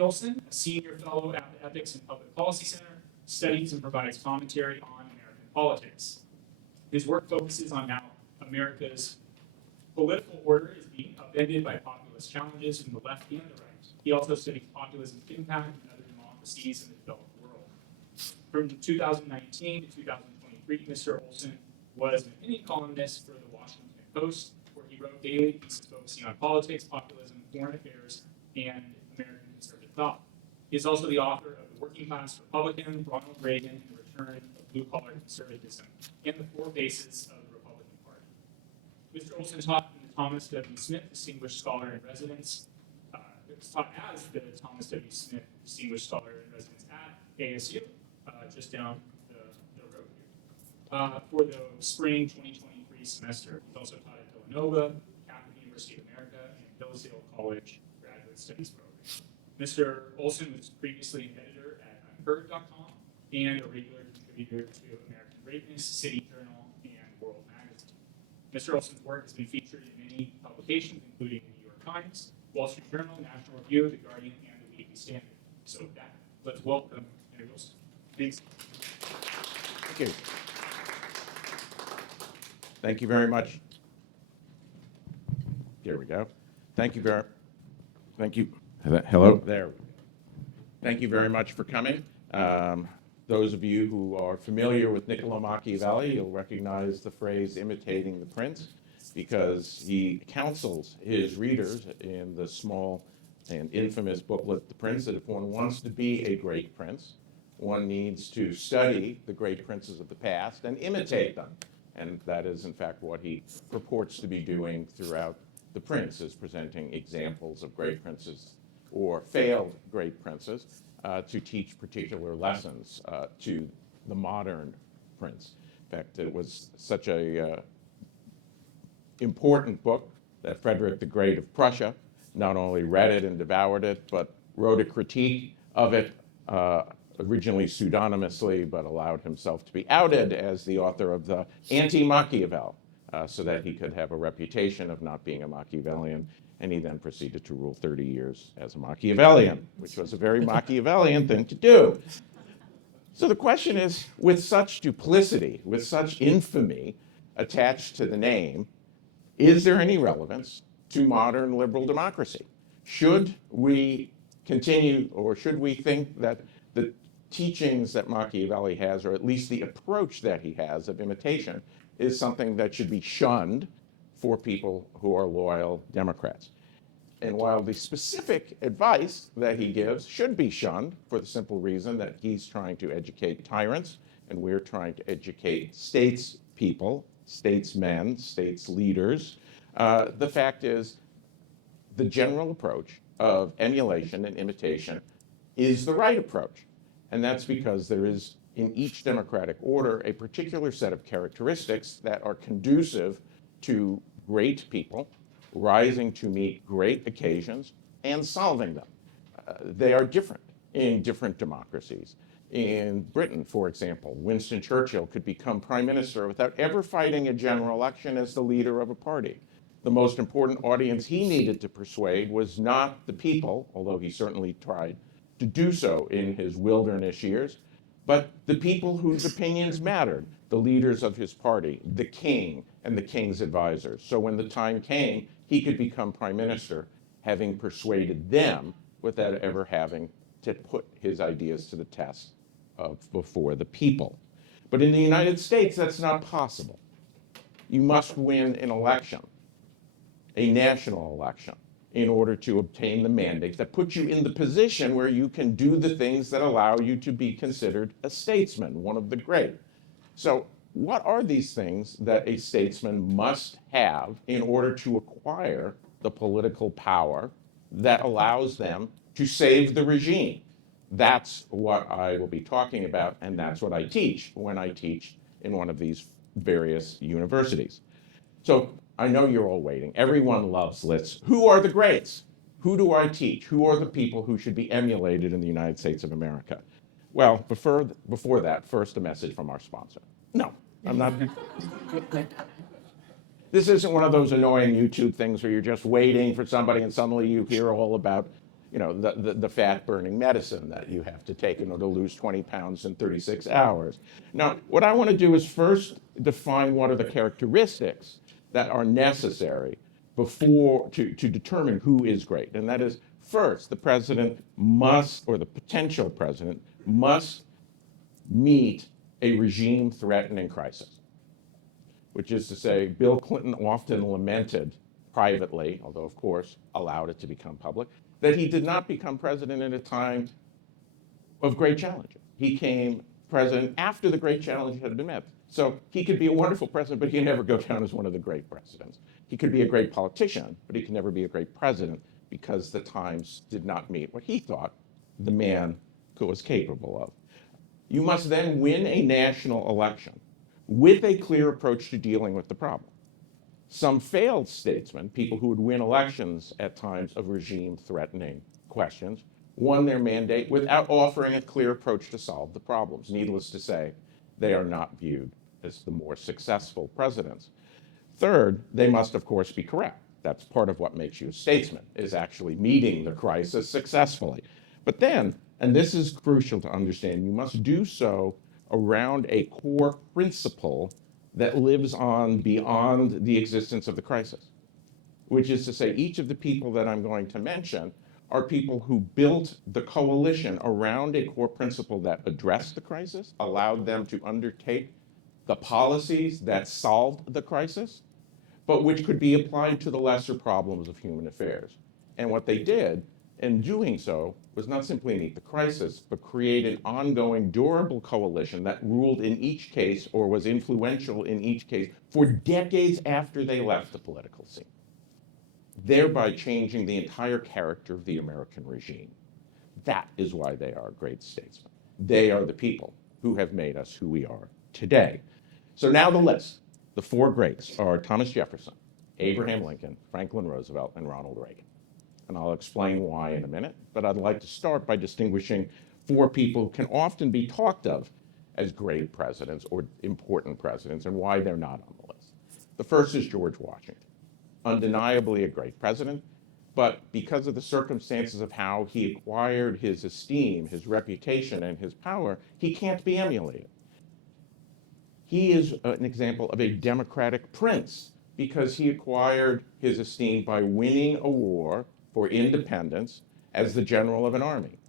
Olsen, a senior fellow at the Ethics and Public Policy Center, studies and provides commentary on American politics. His work focuses on how America's political order is being upended by populist challenges from the left and the right. He also studies populism's impact in other democracies in the developed world. From 2019 to 2023, Mr. Olsen was an opinion columnist for the Washington Post, where he wrote daily pieces focusing on politics, populism, foreign affairs, and American conservative thought. He is also the author of The Working Class Republican, Ronald Reagan, and the Return of Blue-Collar Conservatism, and The Four Faces of the Republican Party. Mr. Olsen taught in the Thomas W. Smith Distinguished Scholar in Residence, taught as the Thomas W. Smith Distinguished Scholar in Residence at ASU, just down the road here, for the spring 2023 semester. He also taught at Villanova, Catholic University of America, and Hillsdale College Graduate Studies Program. Mr. Olsen was previously an editor at adhered.com and a regular contributor to American Greatness, City Journal, and World Magazine. Mr. Olsen's work has been featured in many publications, including the New York Times, Wall Street Journal, National Review, The Guardian, and the Weekly Standard. So with that, let's welcome Henry Olsen. Thanks. Thank you. Thank you very much. Here we go. Thank you very. Thank you. Hello there. Thank you very much for coming. Those of you who are familiar with Niccolo Machiavelli, you'll recognize the phrase imitating the prince, because he counsels his readers in the small and infamous booklet, The Prince, that if one wants to be a great prince, one needs to study the great princes of the past and imitate them. And that is, in fact, what he purports to be doing throughout The Prince, is presenting examples of great princes or failed great princes to teach particular lessons to the modern prince. In fact, it was such a important book that Frederick the Great of Prussia not only read it and devoured it, but wrote a critique of it, originally pseudonymously, but allowed himself to be outed as the author of the Anti-Machiavel, so that he could have a reputation of not being a Machiavellian. And he then proceeded to rule 30 years as a Machiavellian, which was a very Machiavellian thing to do. So the question is, with such duplicity, with such infamy attached to the name, is there any relevance to modern liberal democracy? Should we continue, or should we think that the teachings that Machiavelli has, or at least the approach that he has of imitation, is something that should be shunned for people who are loyal Democrats? And while the specific advice that he gives should be shunned for the simple reason that he's trying to educate tyrants, and we're trying to educate statespeople, statesmen, states leaders, the fact is the general approach of emulation and imitation is the right approach. And that's because there is, in each democratic order, a particular set of characteristics that are conducive to great people rising to meet great occasions and solving them. They are different in different democracies. In Britain, for example, Winston Churchill could become prime minister without ever fighting a general election as the leader of a party. The most important audience he needed to persuade was not the people, although he certainly tried to do so in his wilderness years, but the people whose opinions mattered, the leaders of his party, the king and the king's advisors. So when the time came, he could become prime minister, having persuaded them without ever having to put his ideas to the test before the people. But in the United States, that's not possible. You must win an election, a national election, in order to obtain the mandate that puts you in the position where you can do the things that allow you to be considered a statesman, one of the great. So what are these things that a statesman must have in order to acquire the political power that allows them to save the regime? That's what I will be talking about, and that's what I teach when I teach in one of these various universities. So I know you're all waiting. Everyone loves lists. Who are the greats? Who do I teach? Who are the people who should be emulated in the United States of America? Well, before that, first a message from our sponsor. No, I'm not. This isn't one of those annoying YouTube things where you're just waiting for somebody and suddenly you hear all about the fat-burning medicine that you have to take in order to lose 20 pounds in 36 hours. Now, what I want to do is first define what are the characteristics that are necessary to determine who is great. And that is, first, the president must, or the potential president, must meet a regime-threatening crisis, which is to say, Bill Clinton often lamented privately, although of course allowed it to become public, that he did not become president at a time of great challenges. He came president after the great challenge had been met. So he could be a wonderful president, but he can never go down as one of the great presidents. He could be a great politician, but he can never be a great president because the times did not meet what he thought the man was capable of. You must then win a national election with a clear approach to dealing with the problem. Some failed statesmen, people who would win elections at times of regime-threatening questions, won their mandate without offering a clear approach to solve the problems. Needless to say, they are not viewed as the more successful presidents. Third, they must, of course, be correct. That's part of what makes you a statesman, is actually meeting the crisis successfully. But then, and this is crucial to understand, you must do so around a core principle that lives on beyond the existence of the crisis, which is to say each of the people that I'm going to mention are people who built the coalition around a core principle that addressed the crisis, allowed them to undertake the policies that solved the crisis, but which could be applied to the lesser problems of human affairs. And what they did in doing so was not simply meet the crisis, but create an ongoing, durable coalition that ruled in each case or was influential in each case for decades after they left the political scene, thereby changing the entire character of the American regime. That is why they are great statesmen. They are the people who have made us who we are today. So now the list. The four greats are Thomas Jefferson, Abraham Lincoln, Franklin Roosevelt, and Ronald Reagan. And I'll explain why in a minute, but I'd like to start by distinguishing four people who can often be talked of as great presidents or important presidents and why they're not on the list. The first is George Washington, undeniably a great president, but because of the circumstances of how he acquired his esteem, his reputation, and his power, he can't be emulated. He is an example of a democratic prince because he acquired his esteem by winning a war for independence as the general of an army.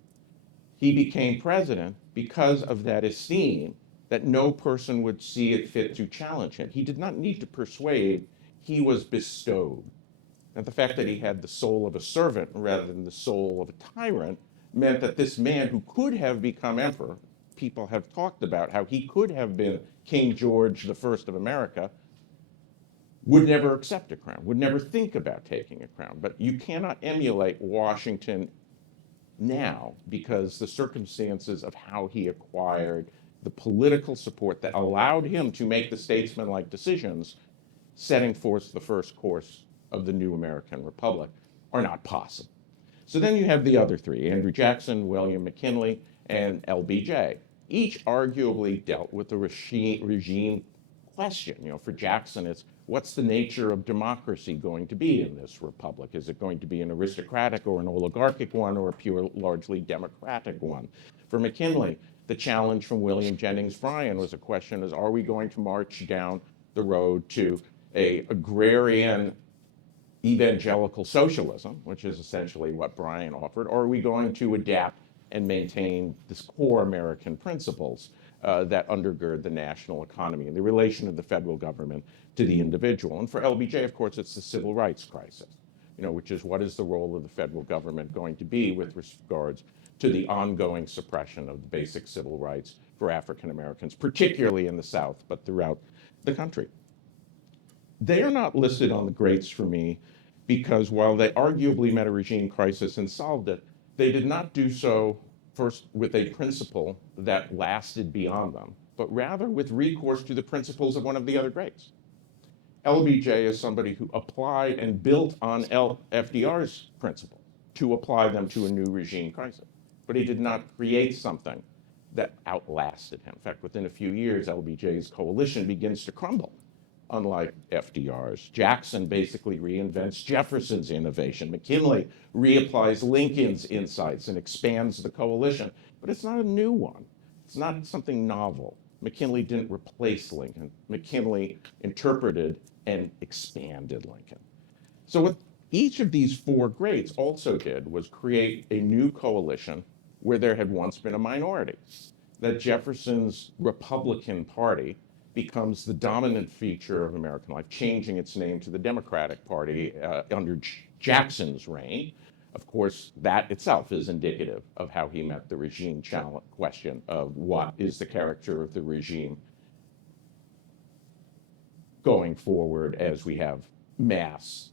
He became president because of that esteem that no person would see it fit to challenge him. He did not need to persuade, he was bestowed. And the fact that he had the soul of a servant rather than the soul of a tyrant meant that this man who could have become emperor, people have talked about how he could have been King George I of America, would never accept a crown, would never think about taking a crown. But you cannot emulate Washington now because the circumstances of how he acquired the political support that allowed him to make the statesman-like decisions setting forth the first course of the new American Republic are not possible. So then you have the other three, Andrew Jackson, William McKinley, and LBJ. Each arguably dealt with the regime question. For Jackson, it's what's the nature of democracy going to be in this republic? Is it going to be an aristocratic or an oligarchic one or a pure, largely democratic one? For McKinley, the challenge from William Jennings Bryan was a question is, are we going to march down the road to a agrarian evangelical socialism, which is essentially what Bryan offered, or are we going to adapt and maintain this core American principles that undergird the national economy and the relation of the federal government to the individual? And for LBJ, of course, it's the civil rights crisis, which is what is the role of the federal government going to be with regards to the ongoing suppression of the basic civil rights for African Americans, particularly in the South, but throughout the country. They are not listed on the greats for me because while they arguably met a regime crisis and solved it, they did not do so first with a principle that lasted beyond them, but rather with recourse to the principles of one of the other greats. LBJ is somebody who applied and built on FDR's principle to apply them to a new regime crisis, but he did not create something that outlasted him. In fact, within a few years, LBJ's coalition begins to crumble unlike FDR's. Jackson basically reinvents Jefferson's innovation. McKinley reapplies Lincoln's insights and expands the coalition. But it's not a new one. It's not something novel. McKinley didn't replace Lincoln. McKinley interpreted and expanded Lincoln. So what each of these four greats also did was create a new coalition where there had once been a minority. That Jefferson's Republican Party becomes the dominant feature of American life, changing its name to the Democratic Party under Jackson's reign. Of course, that itself is indicative of how he met the regime challenge question of what is the character of the regime going forward as we have mass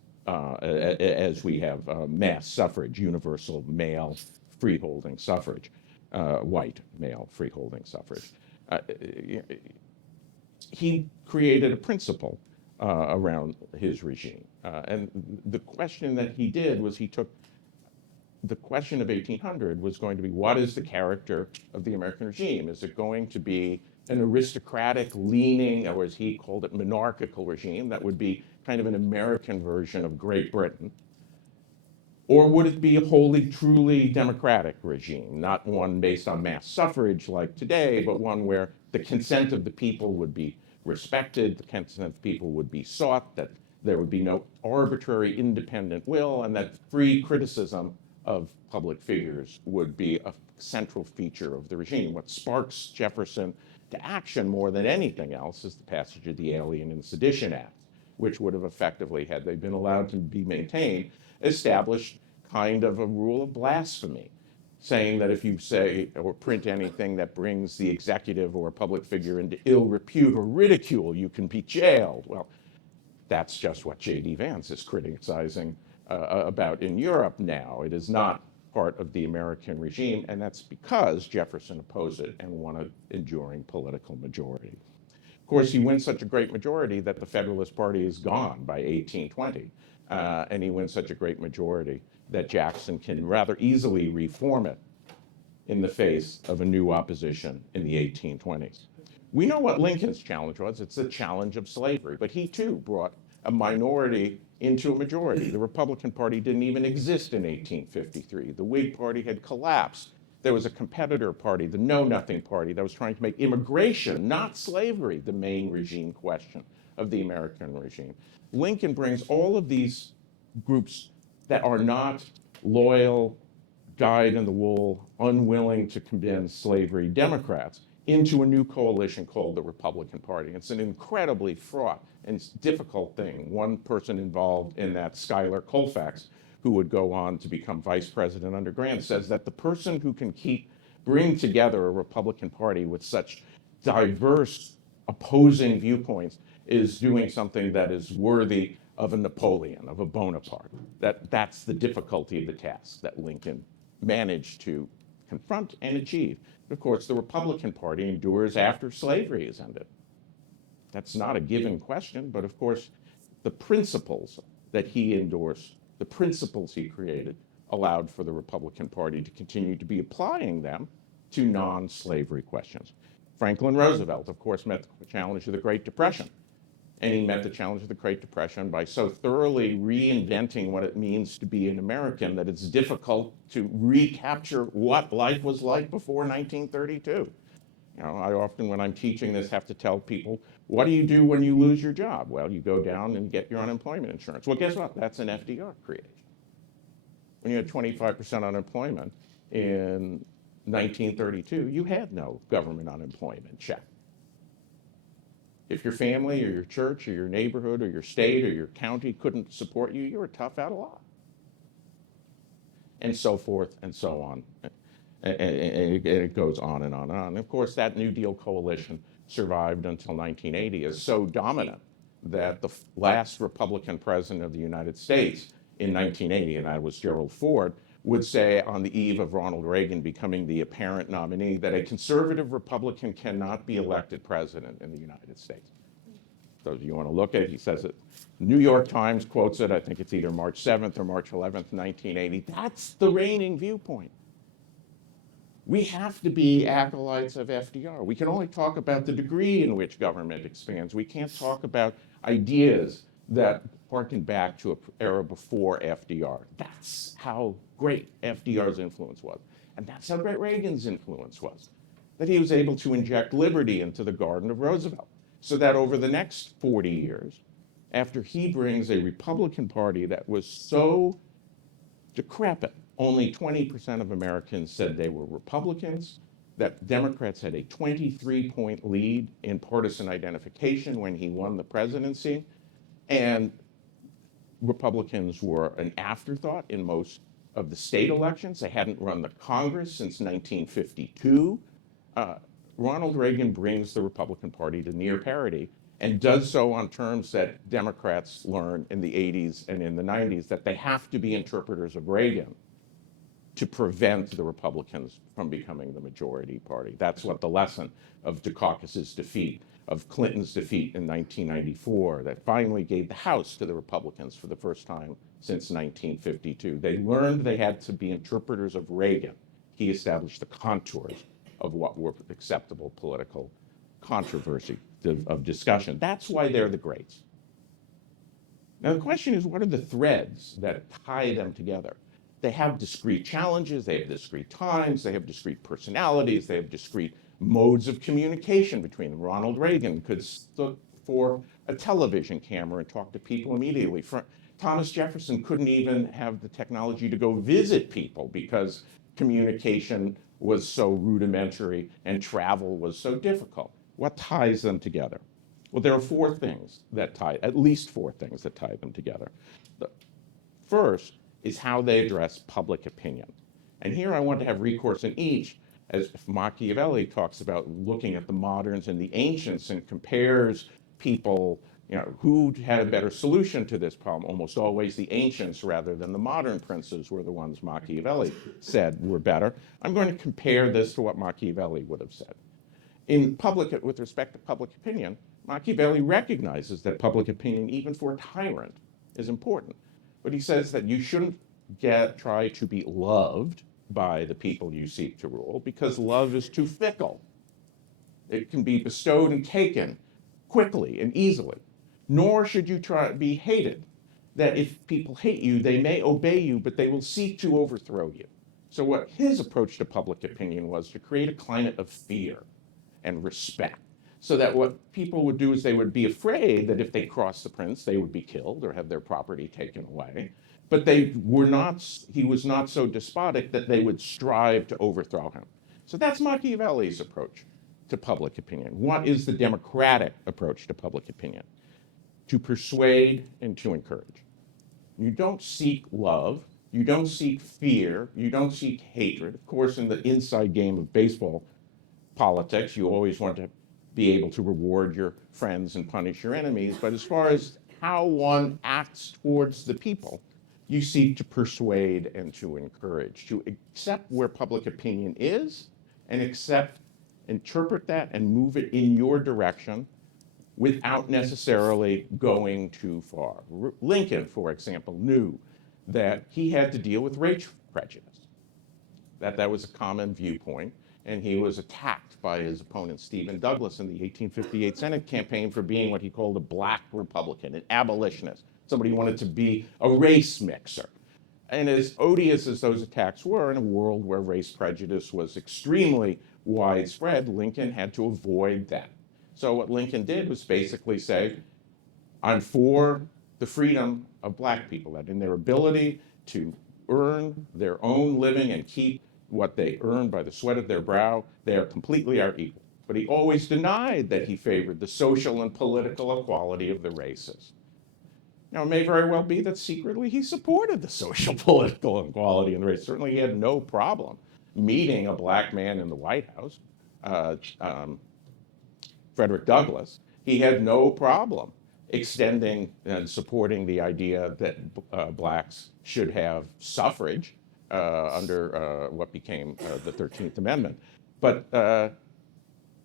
suffrage, universal male freeholding suffrage, white male freeholding suffrage. He created a principle around his regime. And the question that he did was he took the question of 1800 was going to be, what is the character of the American regime? Is it going to be an aristocratic leaning, or as he called it, monarchical regime that would be kind of an American version of Great Britain? Or would it be a wholly, truly democratic regime, not one based on mass suffrage like today, but one where the consent of the people would be respected, the consent of the people would be sought, that there would be no arbitrary independent will, and that free criticism of public figures would be a central feature of the regime. What sparks Jefferson to action more than anything else is the passage of the Alien and Sedition Act, which would have effectively, had they been allowed to be maintained, established kind of a rule of blasphemy, saying that if you say or print anything that brings the executive or a public figure into ill repute or ridicule, you can be jailed. Well, that's just what J.D. Vance is criticizing about in Europe now. It is not part of the American regime, and that's because Jefferson opposed it and won an enduring political majority. Of course, he wins such a great majority that the Federalist Party is gone by 1820, and he wins such a great majority that Jackson can rather easily reform it in the face of a new opposition in the 1820s. We know what Lincoln's challenge was. It's the challenge of slavery, but he too brought a minority into a majority. The Republican Party didn't even exist in 1853. The Whig Party had collapsed. There was a competitor party, the Know Nothing Party, that was trying to make immigration, not slavery, the main regime question of the American regime. Lincoln brings all of these groups that are not loyal, dyed-in-the-wool, unwilling to condemn slavery Democrats into a new coalition called the Republican Party. It's an incredibly fraught and difficult thing. One person involved in that, Schuyler Colfax, who would go on to become vice president under Grant, says that the person who can bring together a Republican Party with such diverse opposing viewpoints is doing something that is worthy of a Napoleon, of a Bonaparte. That's the difficulty of the task that Lincoln managed to confront and achieve. Of course, the Republican Party endures after slavery is ended. That's not a given question, but of course, the principles that he endorsed, the principles he created, allowed for the Republican Party to continue to be applying them to non-slavery questions. Franklin Roosevelt, of course, met the challenge of the Great Depression. And he met the challenge of the Great Depression by so thoroughly reinventing what it means to be an American that it's difficult to recapture what life was like before 1932. You know, I often, when I'm teaching this, have to tell people, what do you do when you lose your job? Well, you go down and get your unemployment insurance. Well, guess what? That's an FDR creation. When you had 25% unemployment in 1932, you had no government unemployment check. If your family or your church or your neighborhood or your state or your county couldn't support you, you were tough out of luck. And so forth and so on. And it goes on and on and on. And of course, that New Deal coalition survived until 1980 as so dominant that the last Republican president of the United States in 1980, and that was Gerald Ford, would say on the eve of Ronald Reagan becoming the apparent nominee that a conservative Republican cannot be elected president in the United States. So if you want to look at it, he says it. New York Times quotes it, I think it's either March 7th or March 11th, 1980. That's the reigning viewpoint. we have to be acolytes of FDR. We can only talk about the degree in which government expands. We can't talk about ideas that harken back to an era before FDR. That's how great FDR's influence was. And that's how great Reagan's influence was. That he was able to inject liberty into the garden of Roosevelt. So that over the next 40 years, after he brings a Republican Party that was so decrepit, only 20% of Americans said they were Republicans, that Democrats had a 23-point lead in partisan identification when he won the presidency, and Republicans were an afterthought in most of the state elections. They hadn't run the Congress since 1952. Ronald Reagan brings the Republican Party to near parity and does so on terms that Democrats learned in the 80s and in the 90s, that they have to be interpreters of Reagan to prevent the Republicans from becoming the majority party. That's what the lesson of Dukakis's defeat, of Clinton's defeat in 1994, that finally gave the House to the Republicans for the first time since 1952. They learned they had to be interpreters of Reagan. He established the contours of what were acceptable political controversy of discussion. That's why they're the greats. Now the question is, what are the threads that tie them together? They have discrete challenges, they have discrete times, they have discrete personalities, they have discrete modes of communication between them. Ronald Reagan could sit for a television camera and talk to people immediately. Thomas Jefferson couldn't even have the technology to go visit people because communication was so rudimentary and travel was so difficult. What ties them together? Well, there are at least four things that tie them together. The first is how they address public opinion. And here I want to have recourse in each, as Machiavelli talks about looking at the moderns and the ancients and compares people, who had a better solution to this problem. Almost always the ancients rather than the modern princes were the ones Machiavelli said were better. I'm going to compare this to what Machiavelli would have said. With respect to public opinion, Machiavelli recognizes that public opinion, even for a tyrant, is important. But he says that you shouldn't try to be loved by the people you seek to rule, because love is too fickle. It can be bestowed and taken quickly and easily. Nor should you try to be hated, that if people hate you, they may obey you, but they will seek to overthrow you. So what his approach to public opinion was to create a climate of fear and respect, so that what people would do is they would be afraid that if they crossed the prince, they would be killed or have their property taken away. But he was not so despotic that they would strive to overthrow him. So that's Machiavelli's approach to public opinion. What is the democratic approach to public opinion? To persuade and to encourage. You don't seek love, you don't seek fear, you don't seek hatred. Of course, in the inside game of baseball politics, you always want to be able to reward your friends and punish your enemies. But as far as how one acts towards the people, you seek to persuade and to encourage, to accept where public opinion is and interpret that and move it in your direction without necessarily going too far. Lincoln, for example, knew that he had to deal with race prejudice, that was a common viewpoint, and he was attacked by his opponent, Stephen Douglas, in the 1858 Senate campaign for being what he called a black Republican, an abolitionist, somebody who wanted to be a race mixer. And as odious as those attacks were, in a world where race prejudice was extremely widespread, Lincoln had to avoid that. So what Lincoln did was basically say, I'm for the freedom of black people, that in their ability to earn their own living and keep what they earn by the sweat of their brow, they are completely our equal. But he always denied that he favored the social and political equality of the races. Now, it may very well be that secretly he supported the social, political equality in the race. Certainly he had no problem meeting a black man in the White House, Frederick Douglass. He had no problem extending and supporting the idea that blacks should have suffrage under what became the 13th Amendment. But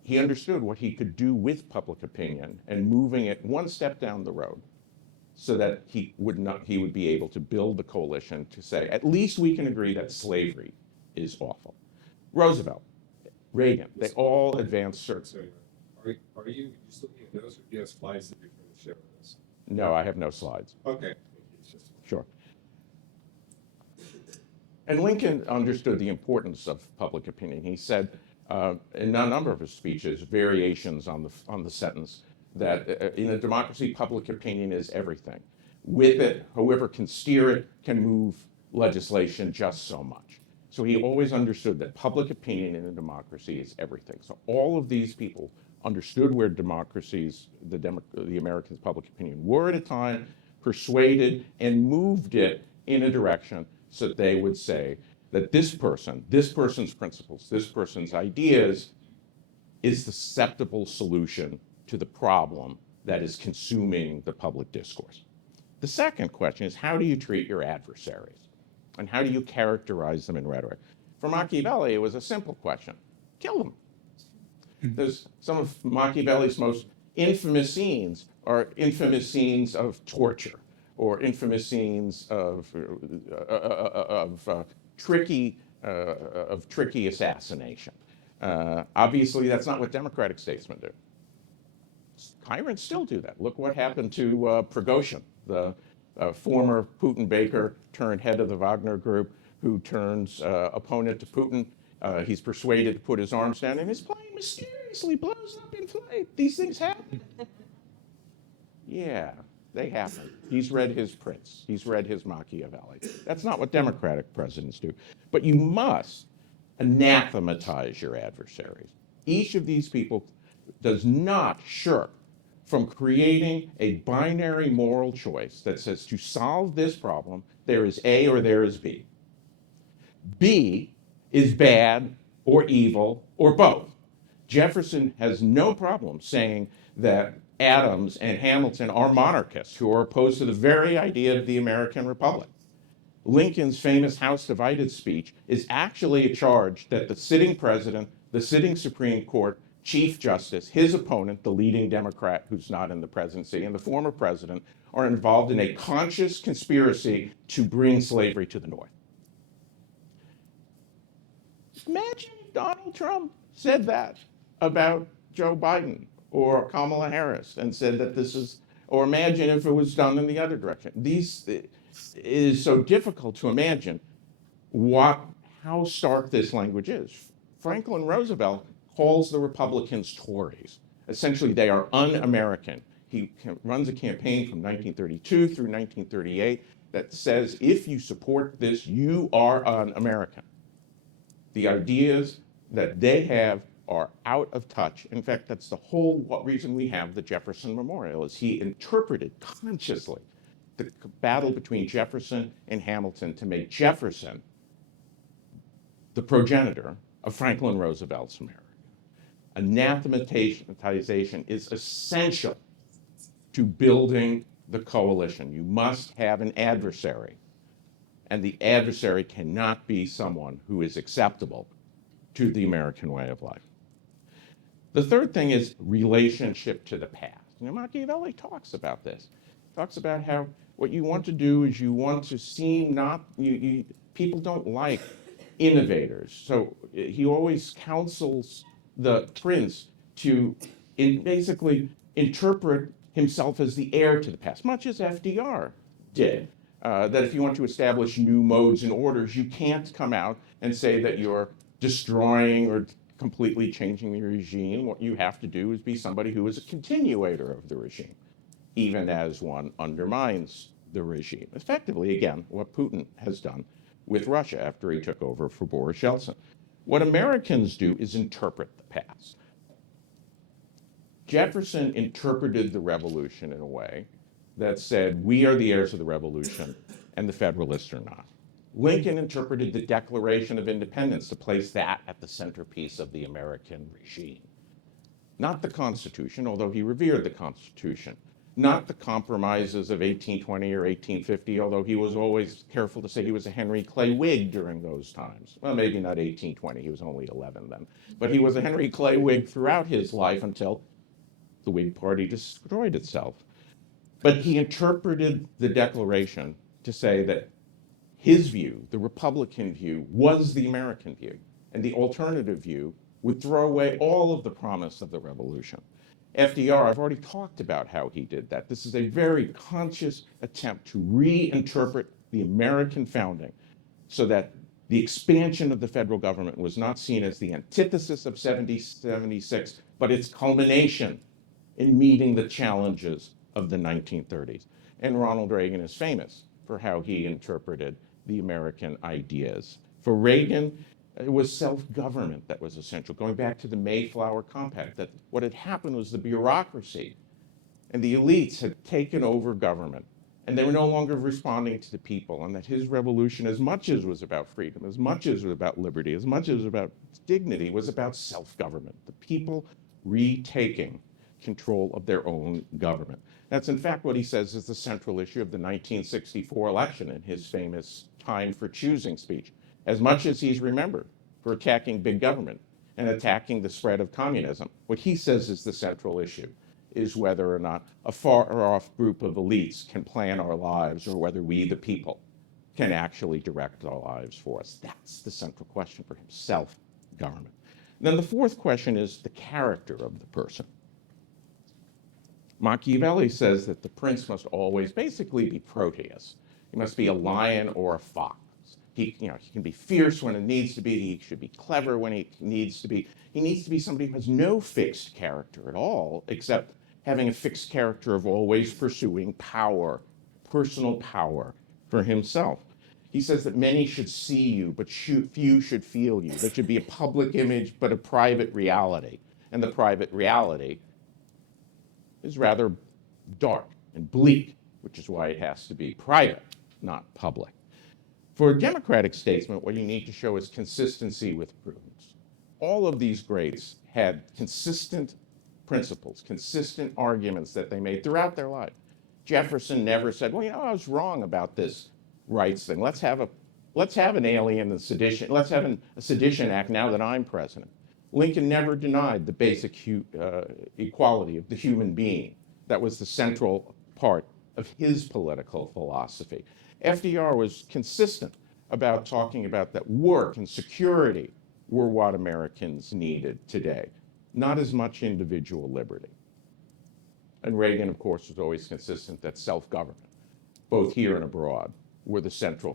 he understood what he could do with public opinion and moving it one step down the road so that he would be able to build the coalition to say, at least we can agree that slavery is awful. Roosevelt, Reagan, they all advanced certain. So, are you just looking at those, or do you have slides that you're going to share with us? No, I have no slides. Okay. It's just- Sure. And Lincoln understood the importance of public opinion. He said in a number of his speeches, variations on the sentence that in a democracy, public opinion is everything. With it, whoever can steer it can move legislation just so much. So he always understood that public opinion in a democracy is everything. So all of these people understood where democracies, the Americans' public opinion were at a time, persuaded and moved it in a direction so that they would say that this person's principles, this person's ideas is the acceptable solution to the problem that is consuming the public discourse. The second question is, how do you treat your adversaries? And how do you characterize them in rhetoric? For Machiavelli, it was a simple question. Kill them. There's some of Machiavelli's most infamous scenes are infamous scenes of torture or infamous scenes of tricky assassination. Obviously, that's not what democratic statesmen do. Tyrants still do that. Look what happened to Prigozhin, the former Putin baker turned head of the Wagner group, who turns opponent to Putin. He's persuaded to put his arms down, and his plane mysteriously blows up in flight. These things happen. Yeah, they happen. He's read his Prince. He's read his Machiavelli. That's not what democratic presidents do. But you must anathematize your adversaries. Each of these people does not shirk from creating a binary moral choice that says to solve this problem, there is A or there is B. B is bad or evil or both. Jefferson has no problem saying that Adams and Hamilton are monarchists who are opposed to the very idea of the American Republic. Lincoln's famous House Divided speech is actually a charge that the sitting president, the sitting Supreme Court, Chief Justice, his opponent, the leading Democrat who's not in the presidency, and the former president are involved in a conscious conspiracy to bring slavery to the North. Imagine if Donald Trump said that about Joe Biden or Kamala Harris and said that this is, or imagine if it was done in the other direction. It is so difficult to imagine how stark this language is. Franklin Roosevelt calls the Republicans Tories. Essentially, they are un-American. He runs a campaign from 1932 through 1938 that says, if you support this, you are un-American. The ideas that they have are out of touch. In fact, that's the whole reason we have the Jefferson Memorial, is he interpreted consciously the battle between Jefferson and Hamilton to make Jefferson the progenitor of Franklin Roosevelt's America. Anathematization is essential to building the coalition. You must have an adversary, and the adversary cannot be someone who is acceptable to the American way of life. The third thing is relationship to the past. Machiavelli talks about this. Talks about how what you want to do is you want to seem people don't like innovators. So he always counsels the prince to basically interpret himself as the heir to the past, much as FDR did. That if you want to establish new modes and orders, you can't come out and say that you're destroying or completely changing the regime. What you have to do is be somebody who is a continuator of the regime, even as one undermines the regime. Effectively, again, what Putin has done with Russia after he took over for Boris Yeltsin. What Americans do is interpret the past. Jefferson interpreted the revolution in a way that said, we are the heirs of the revolution and the Federalists are not. Lincoln interpreted the Declaration of Independence to place that at the centerpiece of the American regime. Not the Constitution, although he revered the Constitution. Not the compromises of 1820 or 1850, although he was always careful to say he was a Henry Clay Whig during those times. Well, maybe not 1820, he was only 11 then. But he was a Henry Clay Whig throughout his life until the Whig Party destroyed itself. But he interpreted the Declaration to say that his view, the Republican view, was the American view. And the alternative view would throw away all of the promise of the revolution. FDR, I've already talked about how he did that. This is a very conscious attempt to reinterpret the American founding so that the expansion of the federal government was not seen as the antithesis of 1776, but its culmination in meeting the challenges of the 1930s. And Ronald Reagan is famous for how he interpreted the American ideas. For Reagan, it was self-government that was essential, going back to the Mayflower Compact, that what had happened was the bureaucracy and the elites had taken over government, and they were no longer responding to the people, and that his revolution, as much as it was about freedom, as much as it was about liberty, as much as it was about dignity, was about self-government, the people retaking control of their own government. That's in fact what he says is the central issue of the 1964 election in his famous Time for Choosing speech. As much as he's remembered for attacking big government and attacking the spread of communism, what he says is the central issue is whether or not a far-off group of elites can plan our lives or whether we, the people, can actually direct our lives for us. That's the central question for him, self-government. Then the fourth question is the character of the person. Machiavelli says that the prince must always basically be Proteus. He must be a lion or a fox. He can be fierce when it needs to be. He should be clever when he needs to be. He needs to be somebody who has no fixed character at all, except having a fixed character of always pursuing power, personal power for himself. He says that many should see you, but few should feel you. There should be a public image, but a private reality. And the private reality is rather dark and bleak, which is why it has to be private, not public. For a democratic statesman, what you need to show is consistency with prudence. All of these greats had consistent principles, consistent arguments that they made throughout their life. Jefferson never said, well, I was wrong about this rights thing. Let's have an alien and sedition. Let's have a sedition act now that I'm president. Lincoln never denied the basic equality of the human being. That was the central part of his political philosophy. FDR was consistent about talking about that work and security were what Americans needed today, not as much individual liberty. And Reagan, of course, was always consistent that self-government, both here and abroad, were the central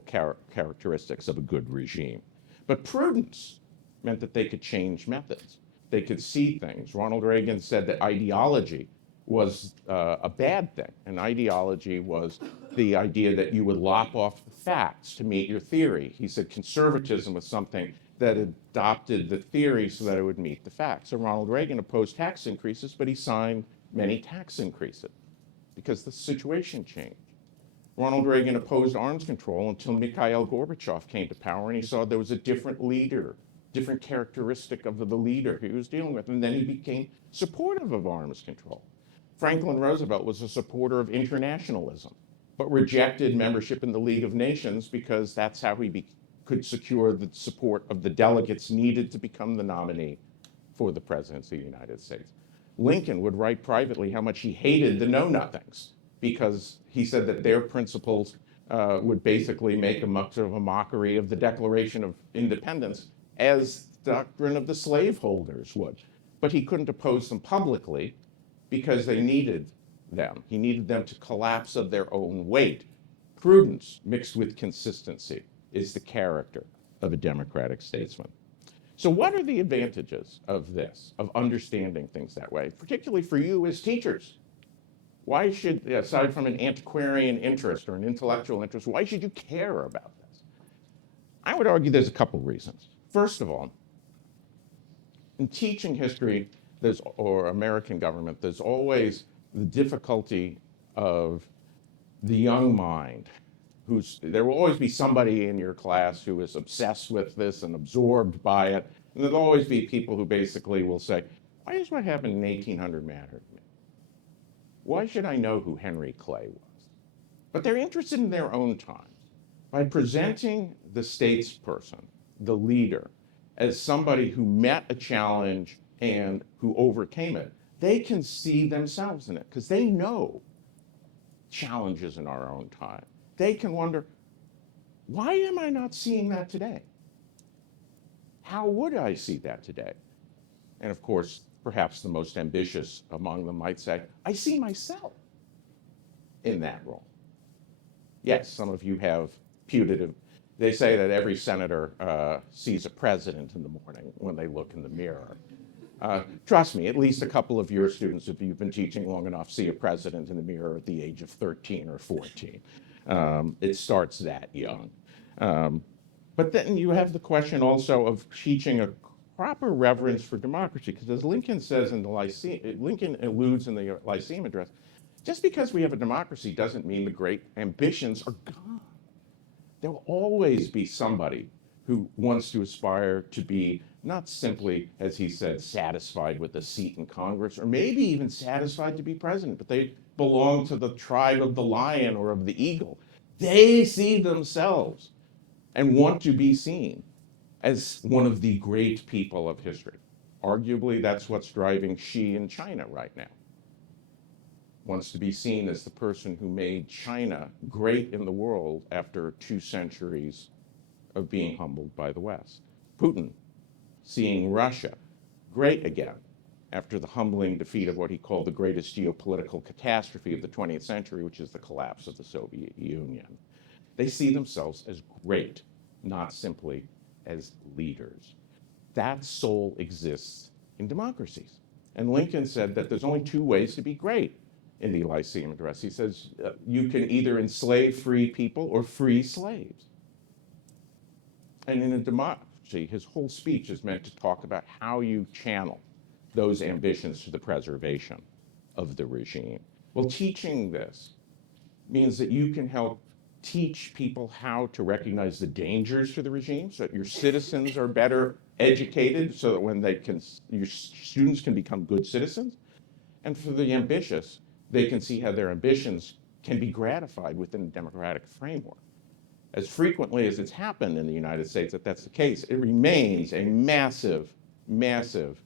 characteristics of a good regime. But prudence meant that they could change methods. They could see things. Ronald Reagan said that ideology was a bad thing. And ideology was the idea that you would lop off the facts to meet your theory. He said conservatism was something that adopted the theory so that it would meet the facts. So Ronald Reagan opposed tax increases, but he signed many tax increases because the situation changed. Ronald Reagan opposed arms control until Mikhail Gorbachev came to power, and he saw there was a different leader, different characteristic of the leader he was dealing with, and then he became supportive of arms control. Franklin Roosevelt was a supporter of internationalism, but rejected membership in the League of Nations because that's how he could secure the support of the delegates needed to become the nominee for the presidency of the United States. Lincoln would write privately how much he hated the know-nothings because he said that their principles would basically make a mockery of the Declaration of Independence as the doctrine of the slaveholders would. But he couldn't oppose them publicly because they needed them. He needed them to collapse of their own weight. Prudence mixed with consistency is the character of a democratic statesman. So what are the advantages of this, of understanding things that way, particularly for you as teachers? Why should, aside from an antiquarian interest or an intellectual interest, why should you care about this? I would argue there's a couple reasons. First of all, in teaching history or American government, there's always the difficulty of the young mind. There will always be somebody in your class who is obsessed with this and absorbed by it. And there'll always be people who basically will say, why does what happened in 1800 matter to me? Why should I know who Henry Clay was? But they're interested in their own time. By presenting the statesperson, the leader, as somebody who met a challenge and who overcame it, they can see themselves in it because they know challenges in our own time. They can wonder, why am I not seeing that today? How would I see that today? And of course, perhaps the most ambitious among them might say, I see myself in that role. Yes, some of you have putative. They say that every senator sees a president in the morning when they look in the mirror. Trust me, at least a couple of your students, if you've been teaching long enough, see a president in the mirror at the age of 13 or 14. It starts that young. But then you have the question also of teaching a proper reverence for democracy, because as Lincoln says in the Lincoln alludes in the Lyceum address, just because we have a democracy doesn't mean the great ambitions are gone. There will always be somebody who wants to aspire to be not simply, as he said, satisfied with a seat in Congress, or maybe even satisfied to be president, but they belong to the tribe of the lion or of the eagle. They see themselves and want to be seen as one of the great people of history. Arguably, that's what's driving Xi in China right now. Wants to be seen as the person who made China great in the world after 2 centuries of being humbled by the West. Putin, seeing Russia great again after the humbling defeat of what he called the greatest geopolitical catastrophe of the 20th century, which is the collapse of the Soviet Union. They see themselves as great, not simply as leaders. That soul exists in democracies. And Lincoln said that there's only 2 ways to be great in the Lyceum address. He says, you can either enslave free people or free slaves. And in a democracy, his whole speech is meant to talk about how you channel those ambitions to the preservation of the regime. Well, teaching this means that you can help teach people how to recognize the dangers to the regime so that your citizens are better educated, so that when your students can become good citizens. And for the ambitious, they can see how their ambitions can be gratified within a democratic framework. As frequently as it's happened in the United States that that's the case, it remains a massive, massive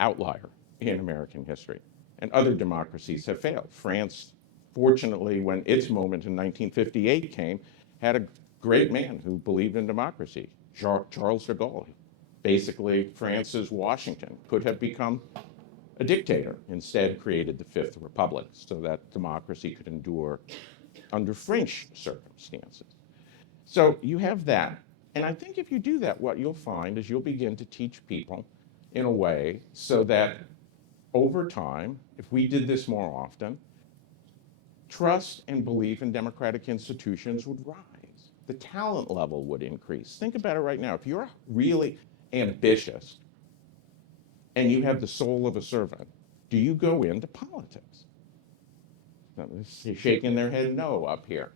outlier in American history. And other democracies have failed. France, fortunately, when its moment in 1958 came, had a great man who believed in democracy, Charles de Gaulle. Basically, France's Washington could have become a dictator, instead created the Fifth Republic so that democracy could endure under French circumstances. So you have that. And I think if you do that, what you'll find is you'll begin to teach people in a way so that over time, if we did this more often, trust and belief in democratic institutions would rise. The talent level would increase. Think about it right now. If you're really ambitious and you have the soul of a servant, do you go into politics? They're shaking their head no up here.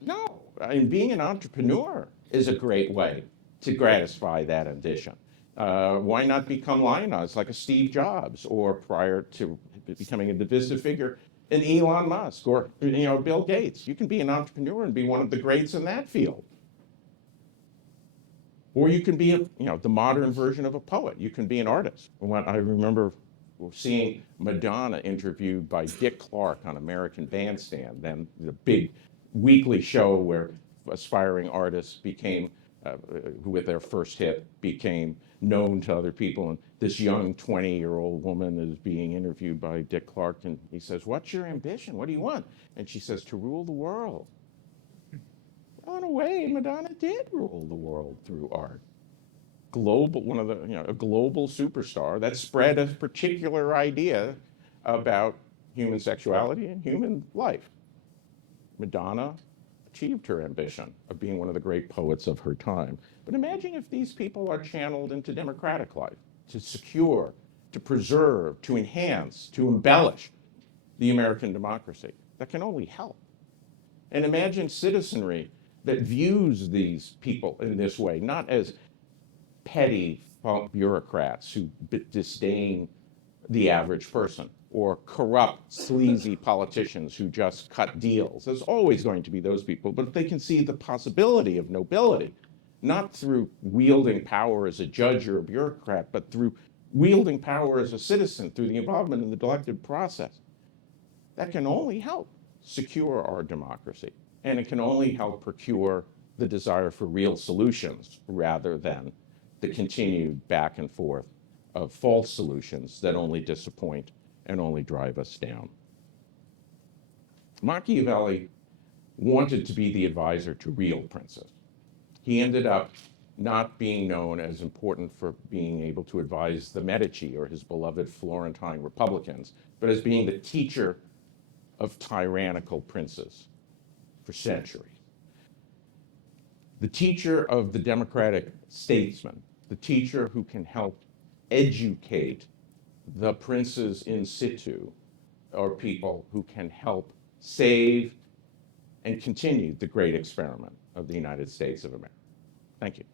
No, I mean, being an entrepreneur is a great way to gratify that ambition. Why not become lionized like a Steve Jobs, or prior to becoming a divisive figure, an Elon Musk, or Bill Gates? You can be an entrepreneur and be one of the greats in that field. Or you can be the modern version of a poet. You can be an artist. When I remember seeing Madonna interviewed by Dick Clark on American Bandstand, then the big weekly show where aspiring artists became, who with their first hit became known to other people. And this young 20-year-old woman is being interviewed by Dick Clark, and he says, "What's your ambition? What do you want?" And she says, "To rule the world." Well, in a way, Madonna did rule the world through art. Global, a global superstar that spread a particular idea about human sexuality and human life. Madonna achieved her ambition of being one of the great poets of her time. But imagine if these people are channeled into democratic life to secure, to preserve, to enhance, to embellish the American democracy. That can only help. And imagine citizenry that views these people in this way, not as petty bureaucrats who disdain the average person, or corrupt, sleazy politicians who just cut deals. There's always going to be those people, but if they can see the possibility of nobility, not through wielding power as a judge or a bureaucrat, but through wielding power as a citizen, through the involvement in the elective process, that can only help secure our democracy. And it can only help procure the desire for real solutions rather than the continued back and forth of false solutions that only disappoint and only drive us down. Machiavelli wanted to be the advisor to real princes. He ended up not being known as important for being able to advise the Medici or his beloved Florentine Republicans, but as being the teacher of tyrannical princes for centuries. The teacher of the democratic statesman, the teacher who can help educate the princes in situ, are people who can help save and continue the great experiment of the United States of America. Thank you.